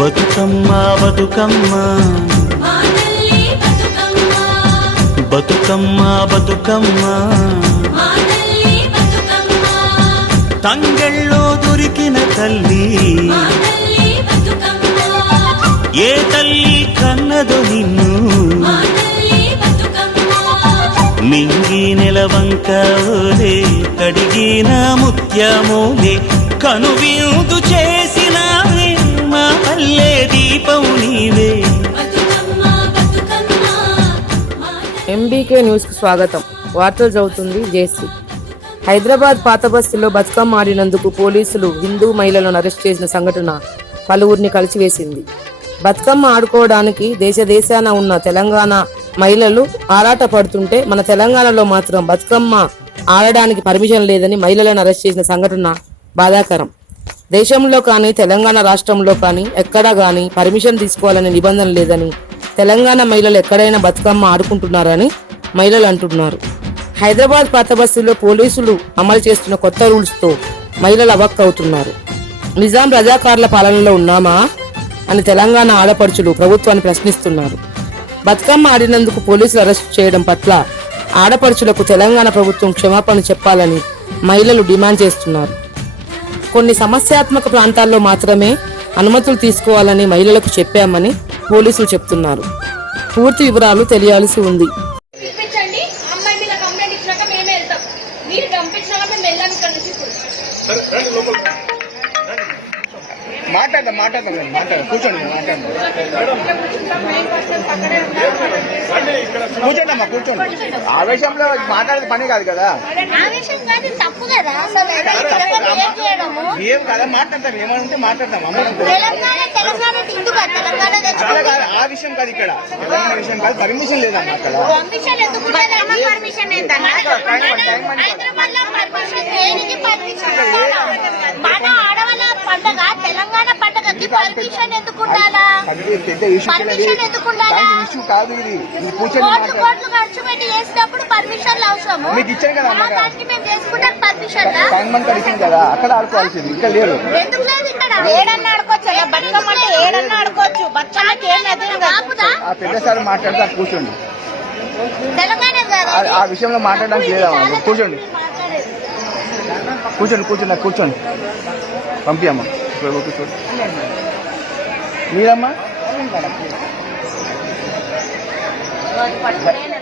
బతుకమ్మ బతుకమ్మ. బతుకమ్మ. బతుకమ్మ తంగెళ్ళో దొరికిన తల్లి. ఏ తల్లి కన్నదో నిన్ను. మింగి నెలవంక ఓలే కడిగిన ముత్యమోలే కనువిందు చేసినావే ఎంబీకే న్యూస్కు స్వాగతం. వార్తలు చదువుతుంది జేసీ. హైదరాబాద్ పాత బస్సులో బతుకమ్మ ఆడినందుకు పోలీసులు హిందూ మహిళలను అరెస్ట్ చేసిన సంఘటన పలువురిని కలిసివేసింది. బతుకమ్మ ఆడుకోవడానికి దేశ దేశాన ఉన్న తెలంగాణ మహిళలు ఆరాట పడుతుంటే మన తెలంగాణలో మాత్రం బతుకమ్మ ఆడడానికి పర్మిషన్ లేదని మహిళలను అరెస్ట్ చేసిన సంఘటన బాధాకరం. దేశంలో కానీ తెలంగాణ రాష్ట్రంలో కానీ ఎక్కడా కానీ పర్మిషన్ తీసుకోవాలనే నిబంధన లేదని తెలంగాణ మహిళలు ఎక్కడైనా బతుకమ్మ ఆడుకుంటున్నారని మహిళలు అంటున్నారు. హైదరాబాద్ పాత బస్తీలో పోలీసులు అమలు చేస్తున్న కొత్త రూల్స్తో మహిళలు అవక్ అవుతున్నారు. నిజాం రజాకారుల పాలనలో ఉన్నామా? అని తెలంగాణ ఆడపడుచులు ప్రభుత్వాన్ని ప్రశ్నిస్తున్నారు. బతుకమ్మ ఆడినందుకు పోలీసులు అరెస్ట్ చేయడం పట్ల ఆడపడుచులకు తెలంగాణ ప్రభుత్వం క్షమాపణ చెప్పాలని మహిళలు డిమాండ్ చేస్తున్నారు. కొన్ని సమస్యాత్మక ప్రాంతాల్లో మాత్రమే అనుమతులు తీసుకోవాలని మహిళలకు చెప్పామని పోలీసులు చెప్తున్నారు. పూర్తి వివరాలు తెలియాల్సి ఉంది. పంపించినాక మేము వెళ్ళాం ఇక్కడ నుంచి ఇప్పుడు. మాట్లాడదాం మాట్లాడదాం మాట్లాడదాం. కూర్చోండి మాట్లాడదాం. కూర్చోండి అమ్మా కూర్చోండి. ఆవేశంలో మాట్లాడేది పని కాదు కదా. ఆవేశం కాదు తప్పు కదా. ఏం చేయడము? ఏం కదా మాట్లాడతాం ఏమైనా ఉంటే మాట్లాడతాం తెలంగాణ తెలంగాణ తిందుగా తెలంగాణ ఆ విషయం కాదు ఇక్కడ. తెలంగాణ విషయం కాదు పర్మిషన్ లేదమ్మా అక్కడ పర్మిషన్ ఎందుకు లేదమ్మా? పర్మిషన్ ఏంటన్నా హైదరాబాద్లో పర్మిషన్ దేనికి పర్మిషన్ ఉండాలా? మన ఆడవాళ్ళ తెలంగాణ పండగకి పర్మిషన్ ఎందుకు ఉండాలా? పర్మిషన్ ఎందుకు ఉండాలా? కాదు ఇది ఇది కూర్చొని కోట్లు మాట్లాడు కోట్లు ఖర్చు పెట్టి చేసినప్పుడు పర్మిషన్లు అవసరము? మీకు ఇచ్చాను కదా మా అమ్మగా. దానికి మేము చేసుకుంటాం పర్మిషన్ టైం మంత్ కలిసింది కదా అక్కడ ఆడుకోవాల్సింది ఇక్కడ లేదు. ఎందుకు లేదు ఇక్కడ? ఏడన్నా ఆడుకోవచ్చు బతుకమ్మ అంటే ఏడన్నా ఆడుకోవచ్చు. బతుకమ్మకి ఏం ఆపుదా ఆ పెద్ద సార్ మాట్లాడితే అక్కడ కూర్చోండి. తెలంగాణ కాదు ఆ- విషయంలో మాట్లాడడానికి లేదమ్మా కూర్చోండి. కూర్చోండి కూర్చోండి నాకు కూర్చోండి పంపియమ్మా ఇక్కడ కూర్చోండి మీరమ్మా